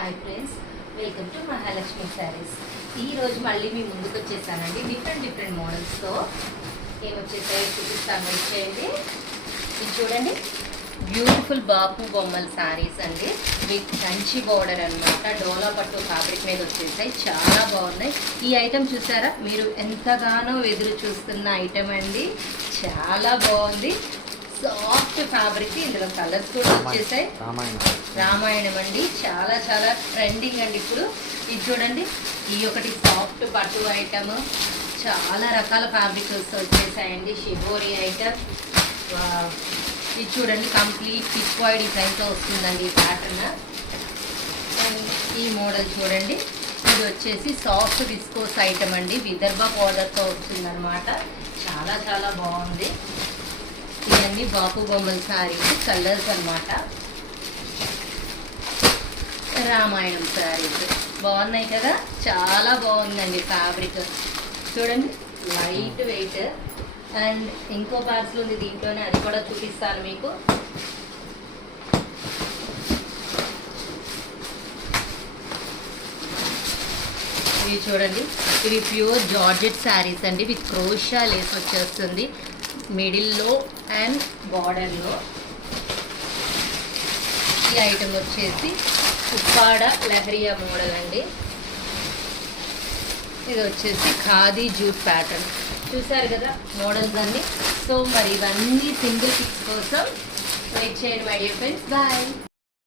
Hi friends, welcome to Mahalakshmi saris. ఈరోజు మళ్ళీ మీ ముందుకు వచ్చేసానండి డిఫరెంట్ మోడల్స్తో. ఏమొచ్చేసాయో చూపిస్తాను, వచ్చేయండి. ఇది చూడండి, బ్యూటిఫుల్ బాపు బొమ్మల శారీస్ అండి. విత్ కంచి బోర్డర్ అనమాట. డోలా పట్టు ఫ్యాబ్రిక్ మీద వచ్చేసాయి, చాలా బాగున్నాయి. ఈ ఐటెం చూసారా, మీరు ఎంతగానో ఎదురు చూస్తున్న ఐటెం అండి. చాలా బాగుంది, సాఫ్ట్ ఫ్యాబ్రిక్. ఇందులో కలర్స్ కూడా వచ్చేసాయి. రామాయణం అండి, చాలా చాలా ట్రెండింగ్ అండి ఇప్పుడు. ఇది చూడండి, ఈ ఒకటి సాఫ్ట్ పట్టు ఐటమ్. చాలా రకాల ఫ్యాబ్రిక్స్ వచ్చేసాయండి. Shibori item. ఇది చూడండి, కంప్లీట్ పిక్వాయ్ డిజైన్తో వస్తుందండి ఈ ప్యాటర్న్. ఈ మోడల్ చూడండి, ఇది వచ్చేసి సాఫ్ట్ విస్కోస్ ఐటమ్ అండి. విదర్భ పౌడర్తో వచ్చిందనమాట. చాలా చాలా బాగుంది. ఇవన్నీ బాపు బొమ్మల శారీస్ కలర్స్ అనమాట. రామాయణం శారీస్ బాగున్నాయి కదా, చాలా బాగుందండి ఫ్యాబ్రిక్. చూడండి, లైట్ వెయిట్. అండ్ ఇంకో పార్సల్ ఉంది దీంట్లోనే, అది కూడా చూపిస్తాను మీకు. ఇవి చూడండి, ఇవి ప్యూర్ జార్జెట్ శారీస్ అండి. విత్ క్రోషా లేస్ వచ్చేస్తుంది మిడిల్లో అండ్ బార్డర్లో. ఈ ఐటమ్ వచ్చేసి ఉప్పాడ లహరియా మోడల్ అండి. ఇది వచ్చేసి ఖాదీ జూట్ ప్యాటర్న్. చూసారు కదా మోడల్స్ అన్నీ. సో మరి ఇవన్నీ సింగిల్ పిక్స్ కోసం వెయిట్ చేయండి మై డియర్ ఫ్రెండ్స్. బాయ్.